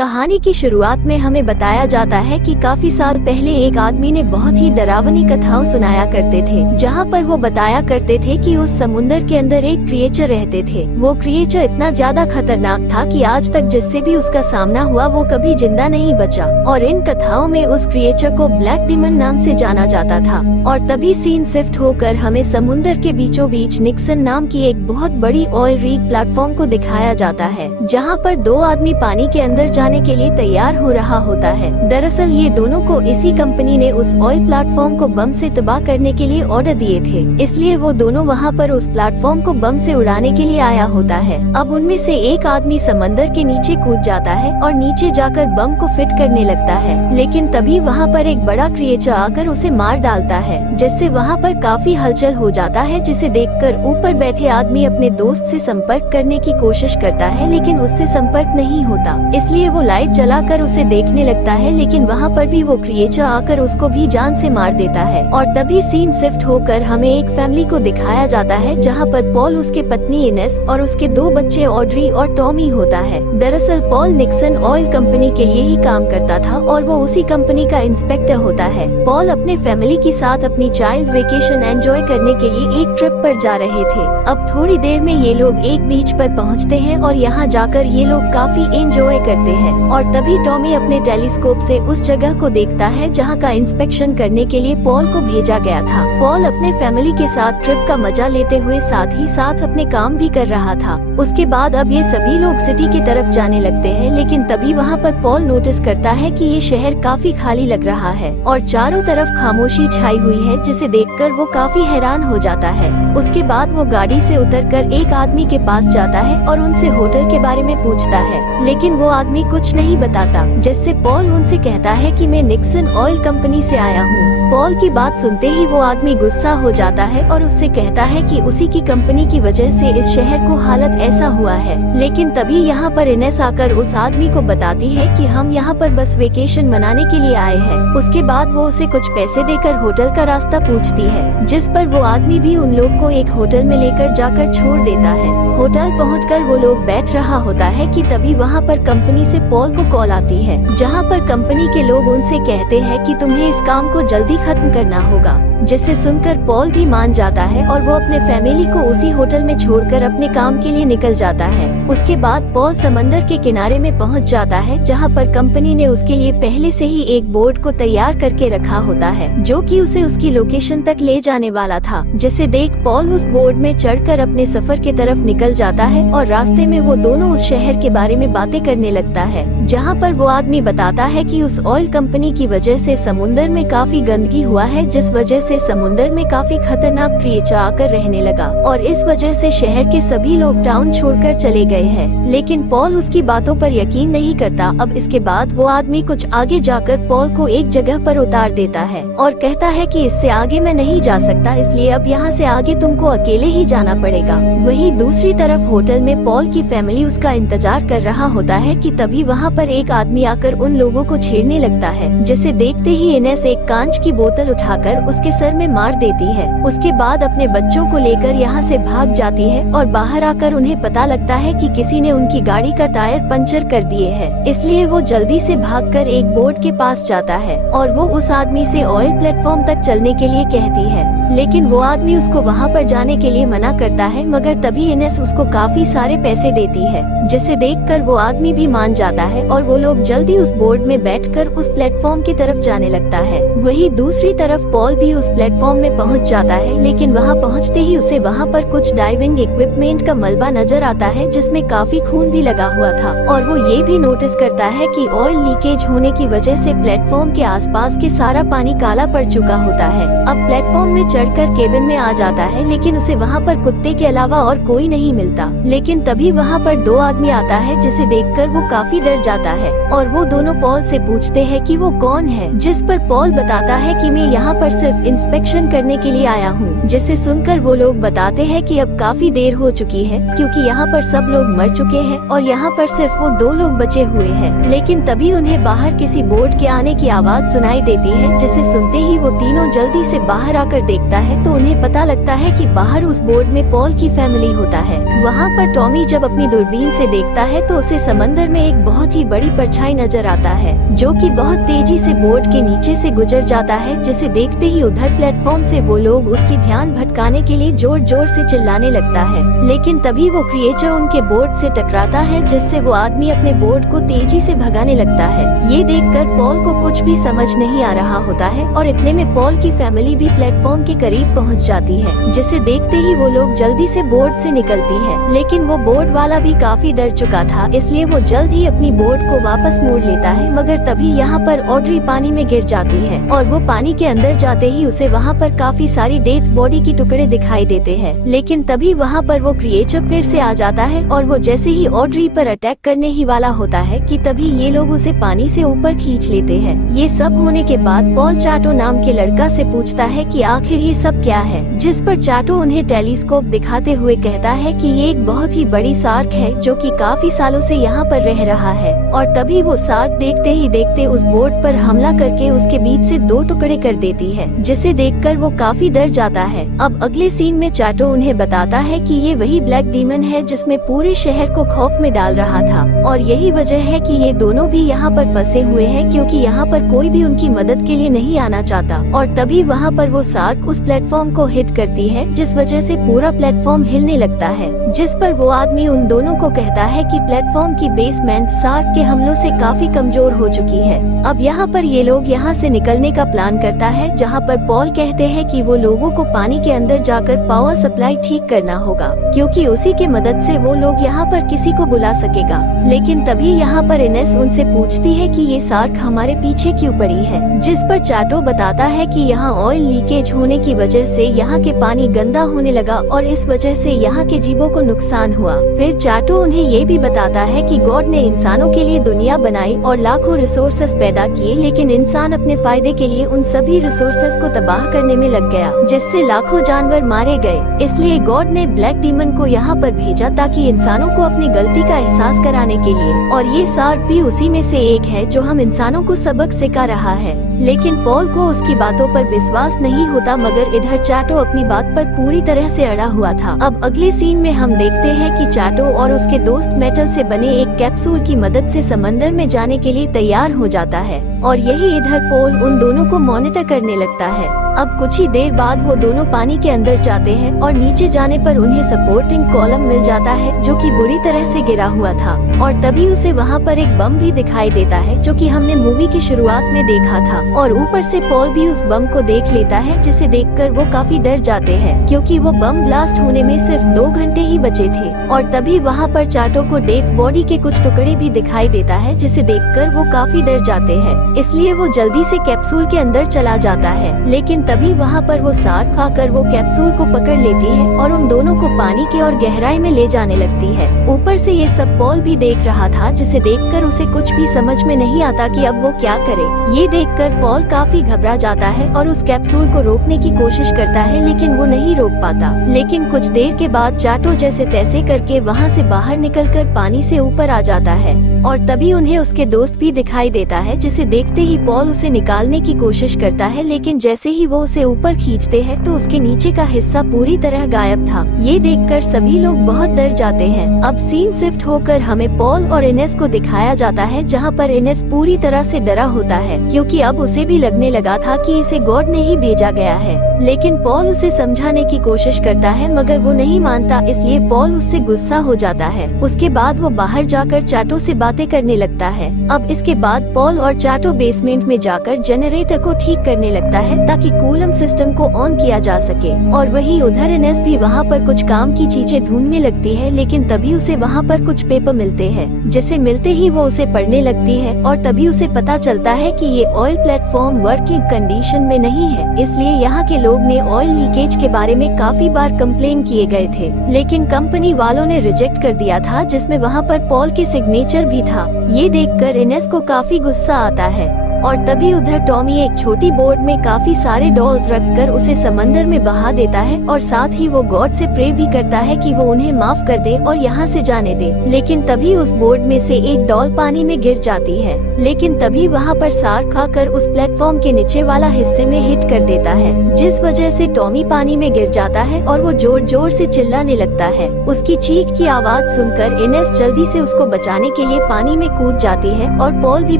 कहानी की शुरुआत में हमें बताया जाता है कि काफी साल पहले एक आदमी ने बहुत ही डरावनी कथाओं सुनाया करते थे, जहाँ पर वो बताया करते थे कि उस समुंदर के अंदर एक क्रिएचर रहते थे। वो क्रिएचर इतना ज्यादा खतरनाक था कि आज तक जिससे भी उसका सामना हुआ वो कभी जिंदा नहीं बचा, और इन कथाओं में उस क्रिएचर को ब्लैक डीमन नाम से जाना जाता था। और तभी सीन शिफ्ट होकर हमें समुंदर के बीचों बीच निक्सन नाम की एक बहुत बड़ी ऑयल रिग प्लेटफॉर्म को दिखाया जाता है, जहाँ पर दो आदमी पानी के अंदर जाने के लिए तैयार हो रहा होता है। दरअसल ये दोनों को इसी कंपनी ने उस ऑयल प्लेटफॉर्म को बम से तबाह करने के लिए ऑर्डर दिए थे, इसलिए वो दोनों वहाँ पर उस प्लेटफॉर्म को बम से उड़ाने के लिए आया होता है। अब उनमें से एक आदमी समंदर के नीचे कूद जाता है और नीचे जाकर बम को फिट करने लगता है, लेकिन तभी वहाँ पर एक बड़ा क्रिएचर आकर उसे मार डालता है, जिससे वहाँ पर काफी हलचल हो जाता है, जिसे देखकर ऊपर बैठे आदमी अपने दोस्त से संपर्क करने की कोशिश करता है, लेकिन उससे संपर्क नहीं होता। इसलिए वो लाइट जलाकर उसे देखने लगता है, लेकिन वहाँ पर भी वो क्रिएचर आकर उसको भी जान से मार देता है। और तभी सीन शिफ्ट होकर हमें एक फैमिली को दिखाया जाता है, जहाँ पर पॉल, उसके पत्नी इनेस और उसके दो बच्चे ऑड्री और टॉमी होता है। दरअसल पॉल निक्सन ऑयल कंपनी के लिए ही काम करता था और वो उसी कंपनी का इंस्पेक्टर होता है। पॉल अपने फैमिली के साथ अपनी चाइल्ड वेकेशन एंजॉय करने के लिए एक ट्रिप पर जा रहे थे। अब थोड़ी देर में ये लोग एक बीच पर पहुँचते हैं और यहाँ जाकर ये लोग काफी एंजॉय करते हैं। और तभी टॉमी अपने टेलीस्कोप से उस जगह को देखता है जहाँ का इंस्पेक्शन करने के लिए पॉल को भेजा गया था। पॉल अपने फैमिली के साथ ट्रिप का मजा लेते हुए साथ ही साथ अपने काम भी कर रहा था। उसके बाद अब ये सभी लोग सिटी की तरफ जाने लगते हैं, लेकिन तभी वहाँ पर पॉल नोटिस करता है कि ये शहर काफी खाली लग रहा है और चारों तरफ खामोशी छाई हुई है, जिसे देखकर वो काफी हैरान हो जाता है। उसके बाद वो गाड़ी से उतरकर एक आदमी के पास जाता है और उनसे होटल के बारे में पूछता है, लेकिन वो आदमी कुछ नहीं बताता, जिससे पॉल उनसे कहता है कि मैं निक्सन ऑयल कंपनी से आया हूँ। पॉल की बात सुनते ही वो आदमी गुस्सा हो जाता है और उससे कहता है कि उसी की कंपनी की वजह से इस शहर को हालत ऐसा हुआ है। लेकिन तभी यहाँ पर इनेस आकर उस आदमी को बताती है कि हम यहाँ पर बस वेकेशन मनाने के लिए आए हैं। उसके बाद वो उसे कुछ पैसे देकर होटल का रास्ता पूछती है, जिस पर वो आदमी भी उन लोग को एक होटल में लेकर जाकर छोड़ देता है। होटल पहुंचकर वो लोग बैठ रहा होता है कि तभी वहाँ पर कंपनी से पॉल को कॉल आती है, जहाँ पर कंपनी के लोग उनसे कहते हैं कि तुम्हें इस काम को जल्दी खत्म करना होगा, जिसे सुनकर पॉल भी मान जाता है और वो अपने फैमिली को उसी होटल में छोड़कर अपने काम के लिए निकल जाता है। उसके बाद पॉल समंदर के किनारे में पहुंच जाता है, जहां पर कंपनी ने उसके लिए पहले से ही एक बोर्ड को तैयार करके रखा होता है, जो कि उसे उसकी लोकेशन तक ले जाने वाला था। जिसे देख पॉल उस बोर्ड में चढ़कर अपने सफर की तरफ निकल जाता है और रास्ते में वो दोनों उस शहर के बारे में बातें करने लगता है, जहाँ पर वो आदमी बताता है कि उस ऑयल कंपनी की वजह से समुंदर में काफी गंदगी हुआ है, जिस वजह से समुंदर में काफी खतरनाक क्रिएचर आकर रहने लगा और इस वजह से शहर के सभी लोग टाउन छोड़कर चले गए हैं। लेकिन पॉल उसकी बातों पर यकीन नहीं करता। अब इसके बाद वो आदमी कुछ आगे जाकर पॉल को एक जगह पर उतार देता है और कहता है कि इससे आगे मैं नहीं जा सकता, इसलिए अब यहाँ से आगे तुमको अकेले ही जाना पड़ेगा। वहीं दूसरी तरफ होटल में पॉल की फैमिली उसका इंतजार कर रहा होता है कि तभी वहाँ पर एक आदमी आकर उन लोगों को छेड़ने लगता है, जिसे देखते ही इनेस एक कांच की बोतल उठाकर उसके सर में मार देती है। उसके बाद अपने बच्चों को लेकर यहाँ से भाग जाती है और बाहर आकर उन्हें पता लगता है कि किसी ने उनकी गाड़ी का टायर पंचर कर दिए है, इसलिए वो जल्दी से भागकर एक बोर्ड के पास जाता है और वो उस आदमी से ऑयल प्लेटफॉर्म तक चलने के लिए कहती है, लेकिन वो आदमी उसको वहाँ पर जाने के लिए मना करता है। मगर तभी इनेस उसको काफी सारे पैसे देती है, जिसे देखकर वो आदमी भी मान जाता है और वो लोग जल्दी उस बोर्ड में बैठकर उस प्लेटफॉर्म की तरफ जाने लगता है। वहीं दूसरी तरफ पॉल भी उस प्लेटफॉर्म में पहुंच जाता है, लेकिन वहां पहुंचते ही उसे वहां पर कुछ डाइविंग इक्विपमेंट का मलबा नजर आता है, जिसमें काफी खून भी लगा हुआ था और वो ये भी नोटिस करता है कि ऑयल लीकेज होने की वजह से प्लेटफॉर्म के आसपास के सारा पानी काला पड़ चुका होता है। अब प्लेटफॉर्म में चढ़कर केबिन में आ जाता है, लेकिन उसे वहाँ पर कुत्ते के अलावा और कोई नहीं मिलता। लेकिन तभी वहाँ पर दो आदमी आता है, जिसे देखकर वो काफी डर जाता है और वो दोनों पॉल से पूछते हैं कि वो कौन है, जिस पर पॉल बताता है कि मैं यहाँ पर सिर्फ इंस्पेक्शन करने के लिए आया हूँ। जिसे सुनकर वो लोग बताते हैं कि अब काफी देर हो चुकी है, क्योंकि यहाँ पर सब लोग मर चुके हैं और यहाँ पर सिर्फ वो दो लोग बचे हुए हैं। लेकिन तभी उन्हें बाहर किसी बोट के आने की आवाज सुनाई देती है, जिसे सुनते ही वो तीनों जल्दी से बाहर आकर देखते लगता है तो उन्हें पता लगता है कि बाहर उस बोट में पॉल की फैमिली होता है। वहाँ पर टॉमी जब अपनी दूरबीन से देखता है तो उसे समंदर में एक बहुत ही बड़ी परछाई नजर आता है जो कि बहुत तेजी से बोट के नीचे से गुजर जाता है, जिसे देखते ही उधर प्लेटफॉर्म से वो लोग उसकी ध्यान भटकाने के लिए जोर जोर से चिल्लाने लगता है। लेकिन तभी वो क्रिएचर उनके बोट से टकराता है, जिससे वो आदमी अपने बोट को तेजी से भगाने लगता है। ये देखकर पॉल को कुछ भी समझ नहीं आ रहा होता है और इतने में पॉल की फैमिली भी प्लेटफॉर्म के करीब पहुंच जाती है, जिसे देखते ही वो लोग जल्दी से बोट से निकलती है। लेकिन वो बोट वाला भी काफी डर चुका था, इसलिए वो जल्द ही अपनी बोट को वापस मोड़ लेता है। मगर तभी यहाँ पर ऑड्री पानी में गिर जाती है और वो पानी के अंदर जाते ही उसे वहाँ पर काफी सारी डेड बॉडी की टुकड़े दिखाई देते हैं। लेकिन तभी वहाँ पर वो क्रिएचर फिर से आ जाता है और वो जैसे ही ऑड्री पर अटैक करने ही वाला होता है कि तभी ये लोग उसे पानी से ऊपर खींच लेते हैं। ये सब होने के बाद पॉल चाटो नाम के लड़का से पूछता है कि आखिर ये सब क्या है, जिस पर चाटो उन्हें टेलीस्कोप दिखाते हुए कहता है कि ये एक बहुत ही बड़ी शार्क है जो कि काफी सालों से यहाँ पर रह रहा है। और तभी वो शार्क देखते ही देखते उस बोट पर हमला करके उसके बीच से 2 टुकड़े कर देती है, जिसे देखकर वो काफी डर जाता है। अब अगले सीन में चाटो उन्हें बताता है कि ये वही ब्लैक डीमन है जिसमें पूरे शहर को खौफ में डाल रहा था और यही वजह है कि ये दोनों भी यहाँ पर फंसे हुए हैं, क्योंकि यहाँ पर कोई भी उनकी मदद के लिए नहीं आना चाहता। और तभी वहाँ पर वो शार्क उस प्लेटफॉर्म को हिट करती है, जिस वजह से पूरा प्लेटफॉर्म हिलने लगता है, जिस पर वो आदमी उन दोनों को कहता है कि प्लेटफॉर्म की बेसमेंट शार्क के हमलों से काफी कमजोर हो चुकी है। अब यहाँ पर ये लोग यहाँ से निकलने का प्लान करता है, जहाँ पर पॉल कहते हैं कि वो लोगों को पानी के अंदर जाकर पावर सप्लाई ठीक करना होगा, क्योंकि उसी के मदद से वो लोग यहाँ पर किसी को बुला सकेगा। लेकिन तभी यहाँ पर इनेस उनसे पूछती है कि ये शार्क हमारे पीछे क्यों पड़ी है, जिस पर चाटो बताता है कि यहाँ ऑयल लीकेज होने की वजह से यहाँ के पानी गंदा होने लगा और इस वजह से यहाँ के जीवों को नुकसान हुआ। फिर चाटो उन्हें ये भी बताता है कि गॉड ने इंसानों के लिए दुनिया बनाई और लाखों रिसोर्सेस पैदा किए, लेकिन इंसान अपने फायदे के लिए उन सभी रिसोर्सेस को तबाह करने में लग गया, जिससे लाखों जानवर मारे गए। इसलिए गॉड ने ब्लैक डीमन को यहाँ पर भेजा ताकि इंसानों को अपनी गलती का एहसास कराने के लिए, और ये शार्क भी उसी में से एक है जो हम इंसानों को सबक सिखा रहा है। लेकिन पॉल को उसकी बातों पर विश्वास नहीं होता, मगर इधर चाटो अपनी बात पर पूरी तरह से अड़ा हुआ था। अब अगले सीन में हम देखते हैं कि चाटो और उसके दोस्त मेटल से बने एक कैप्सूल की मदद से समंदर में जाने के लिए तैयार हो जाता है और यही इधर पॉल उन दोनों को मॉनिटर करने लगता है। अब कुछ ही देर बाद वो दोनों पानी के अंदर जाते हैं और नीचे जाने पर उन्हें सपोर्टिंग कॉलम मिल जाता है जो कि बुरी तरह से गिरा हुआ था, और तभी उसे वहाँ पर एक बम भी दिखाई देता है जो कि हमने मूवी की शुरुआत में देखा था। और ऊपर से पॉल भी उस बम को देख लेता है, जिसे देखकर वो काफी डर जाते हैं, क्योंकि वो बम ब्लास्ट होने में सिर्फ 2 घंटे ही बचे थे। और तभी वहाँ पर चाटो को डेड बॉडी के कुछ टुकड़े भी दिखाई देता है, जिसे देखकर वो काफी डर जाते हैं। इसलिए वो जल्दी से कैप्सूल के अंदर चला जाता है। लेकिन तभी वहाँ पर वो शार्क आकर वो कैप्सूल को पकड़ लेती है और उन दोनों को पानी के और गहराई में ले जाने लगती है। ऊपर से ये सब पॉल भी देख रहा था, जिसे देखकर उसे कुछ भी समझ में नहीं आता कि अब वो क्या करे। ये देखकर पॉल काफी घबरा जाता है और उस कैप्सूल को रोकने की कोशिश करता है, लेकिन वो नहीं रोक पाता। लेकिन कुछ देर के बाद चाटो जैसे तैसे करके वहाँ से बाहर निकलकर पानी से ऊपर आ जाता है और तभी उन्हें उसके दोस्त भी दिखाई देता है, जिसे देखते ही पॉल उसे निकालने की कोशिश करता है। लेकिन जैसे ही वो उसे ऊपर खींचते हैं तो उसके नीचे का हिस्सा पूरी तरह गायब था। ये देखकर सभी लोग बहुत डर जाते हैं। अब सीन शिफ्ट होकर हमें पॉल और इनेस को दिखाया जाता है, जहाँ पर इनेस पूरी तरह से डरा होता है, क्योंकि अब उसे भी लगने लगा था कि इसे गॉड ने ही भेजा गया है। लेकिन पॉल उसे समझाने की कोशिश करता है, मगर वो नहीं मानता, इसलिए पॉल उससे गुस्सा हो जाता है। उसके बाद वो बाहर जाकर चाटो से बातें करने लगता है। अब इसके बाद पॉल और चाटो बेसमेंट में जाकर जनरेटर को ठीक करने लगता है ताकि कूलिंग सिस्टम को ऑन किया जा सके। और वहीं उधर इनेस भी वहाँ पर कुछ काम की चीजें ढूंढने लगती है, लेकिन तभी उसे वहाँ पर कुछ पेपर मिलते हैं, जिसे मिलते ही वो उसे पढ़ने लगती है और तभी उसे पता चलता है कि ये ऑयल प्लेटफॉर्म वर्किंग कंडीशन में नहीं है। इसलिए यहाँ के लोग ने ऑयल लीकेज के बारे में काफी बार कंप्लेन किए गए थे, लेकिन कंपनी वालों ने रिजेक्ट कर दिया था, जिसमें वहाँ पर पॉल के सिग्नेचर भी था। ये देखकर इनेस को काफी गुस्सा आता है। और तभी उधर टॉमी एक छोटी बोट में काफी सारे डॉल्स रखकर उसे समंदर में बहा देता है और साथ ही वो गॉड से प्रे भी करता है कि वो उन्हें माफ कर दे और यहाँ से जाने दे। लेकिन तभी उस बोट में से एक डॉल पानी में गिर जाती है, लेकिन तभी वहाँ पर शार्क आकर उस प्लेटफॉर्म के नीचे वाला हिस्से में हिट कर देता है, जिस वजह से टॉमी पानी में गिर जाता है और वो जोर जोर से चिल्लाने लगता है। उसकी चीख की आवाज सुनकर इनेस जल्दी से उसको बचाने के लिए पानी में कूद जाती है और पॉल भी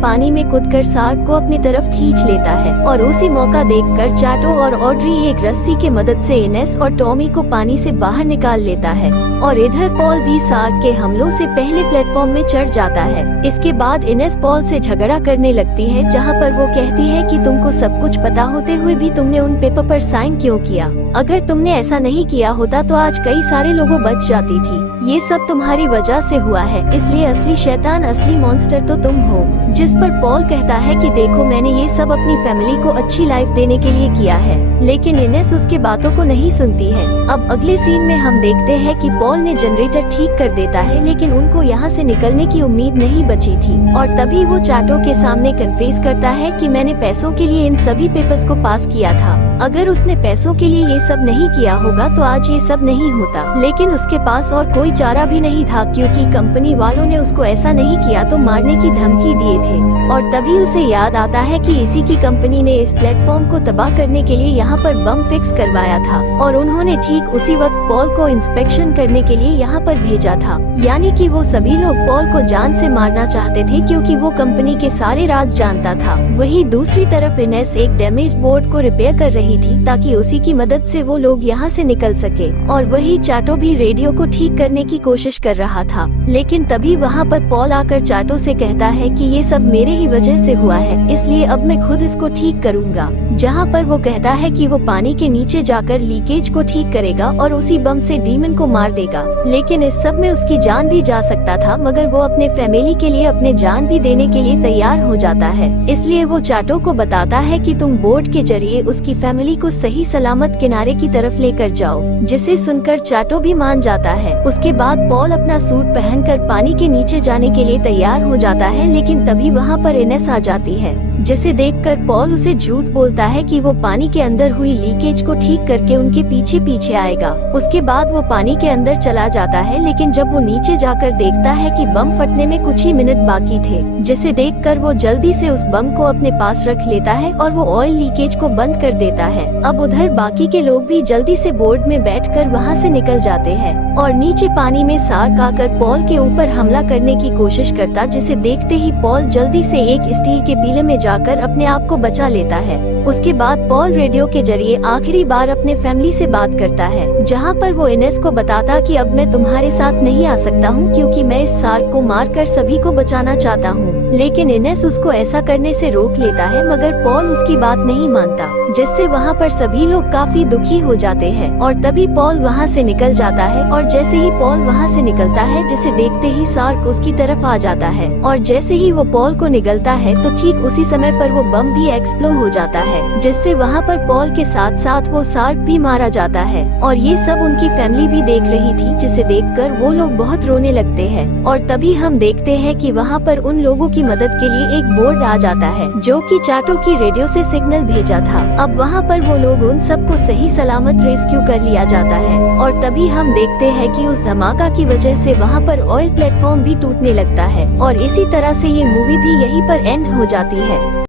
पानी में कूदकर शार्क को अपनी तरफ खींच लेता है। और उसी मौका देखकर चाटो और ऑड्री एक रस्सी के मदद से इनेस और टॉमी को पानी से बाहर निकाल लेता है और इधर पॉल भी शार्क के हमलों से पहले प्लेटफॉर्म में चढ़ जाता है। इसके बाद इनेस पॉल से झगड़ा करने लगती है, जहाँ पर वो कहती है कि तुमको सब कुछ पता होते हुए भी तुमने उन पेपर पर साइन क्यों किया? अगर तुमने ऐसा नहीं किया होता तो आज कई सारे लोगों बच जाती थी। ये सब तुम्हारी वजह से हुआ है, इसलिए असली शैतान, असली मॉन्स्टर तो तुम हो। जिस पर पॉल कहता है कि देखो मैंने ये सब अपनी फैमिली को अच्छी लाइफ देने के लिए किया है, लेकिन इनेस उसकी बातों को नहीं सुनती है। अब अगले सीन में हम देखते हैं कि पॉल ने जनरेटर ठीक कर देता है, लेकिन उनको यहाँ से निकलने की उम्मीद नहीं बची थी। और तभी वो चाटो के सामने कन्फेस करता है कि मैंने पैसों के लिए इन सभी पेपर्स को पास किया था। अगर उसने पैसों के लिए ये सब नहीं किया होगा तो आज ये सब नहीं होता। लेकिन उसके पास और कोई चारा भी नहीं था, क्योंकि कंपनी वालों ने उसको ऐसा नहीं किया तो मारने की धमकी दिए थे। और तभी उसे याद आता है कि इसी की कंपनी ने इस प्लेटफॉर्म को तबाह करने के लिए यहाँ पर बम फिक्स करवाया था और उन्होंने ठीक उसी वक्त पॉल को इंस्पेक्शन करने के लिए यहाँ पर भेजा था। यानी कि वो सभी लोग पॉल को जान से मारना चाहते थे, क्योंकि वो कंपनी के सारे राज जानता था। वही दूसरी तरफ इनेस एक डैमेज बोर्ड को रिपेयर कर रही थी, ताकि उसी की मदद से वो लोग यहाँ से निकल सके। और वही चाटो भी रेडियो को ठीक करने की कोशिश कर रहा था। लेकिन तभी वहाँ पर पॉल आकर चाटो से कहता है कि ये सब मेरे ही वजह से हुआ है, इसलिए अब मैं खुद इसको ठीक करूँगा। जहाँ पर वो कहता है कि वो पानी के नीचे जाकर लीकेज को ठीक करेगा और उसी बम से डीमन को मार देगा। लेकिन इस सब में उसकी जान भी जा सकता था, मगर वो अपने फैमिली के लिए अपने जान भी देने के लिए तैयार हो जाता है। इसलिए वो चाटो को बताता है कि तुम बोट के जरिए उसकी फैमिली को सही सलामत किनारे की तरफ लेकर जाओ, जिसे सुनकर चाटो भी मान जाता है। उसके बाद पॉल अपना सूट पहनकर पानी के नीचे जाने के लिए तैयार हो जाता है, लेकिन तभी वहाँ पर इनेस आ जाती है, जिसे देखकर पॉल उसे झूठ बोलता है कि वो पानी के अंदर हुई लीकेज को ठीक करके उनके पीछे पीछे आएगा। उसके बाद वो पानी के अंदर चला जाता है, लेकिन जब वो नीचे जाकर देखता है कि बम फटने में कुछ ही मिनट बाकी थे, जिसे देखकर वो जल्दी से उस बम को अपने पास रख लेता है और वो ऑयल लीकेज को बंद कर देता है। अब उधर बाकी के लोग भी जल्दी से बोट में बैठकर वहाँ से निकल जाते हैं और नीचे पानी में शार्क आकर पॉल के ऊपर हमला करने की कोशिश करता, जिसे देखते ही पॉल जल्दी से एक स्टील के पीले में जाकर अपने आप को बचा लेता है। उसके बाद पॉल रेडियो के जरिए आखिरी बार अपने फैमिली से बात करता है, जहाँ पर वो इनेस को बताता कि अब मैं तुम्हारे साथ नहीं आ सकता हूँ, क्योंकि मैं इस शार्क को मारकर सभी को बचाना चाहता हूँ। लेकिन इनेस उसको ऐसा करने से रोक लेता है, मगर पॉल उसकी बात नहीं मानता, जिससे वहाँ पर सभी लोग काफी दुखी हो जाते हैं। और तभी पॉल वहाँ से निकल जाता है और जैसे ही पॉल वहाँ से निकलता है, जिसे देखते ही शार्क उसकी तरफ आ जाता है और जैसे ही वो पॉल को निगलता है तो ठीक उसी समय पर वो बम भी एक्सप्लोड हो जाता है, जिससे वहाँ पर पॉल के साथ साथ वो शार्क भी मारा जाता है। और ये सब उनकी फैमिली भी देख रही थी, जिसे देखकर वो लोग बहुत रोने लगते हैं। और तभी हम देखते हैं कि वहाँ पर उन लोगों की मदद के लिए एक बोर्ड आ जाता है, जो कि चाटो की रेडियो से सिग्नल भेजा था। अब वहाँ पर वो लोग उन सबको सही सलामत रेस्क्यू कर लिया जाता है। और तभी हम देखते हैं कि उस धमाका की वजह से वहाँ पर ऑयल प्लेटफॉर्म भी टूटने लगता है और इसी तरह से ये मूवी भी यहीं पर एंड हो जाती है।